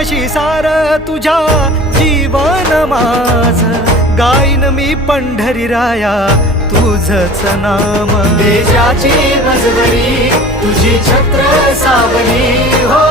तुझ्याशी सार तुझ्या जीवन माझ गाईन मी पंढरी राया तुझच नाम. देशाची मजबरी तुझी छत्र सावली हो.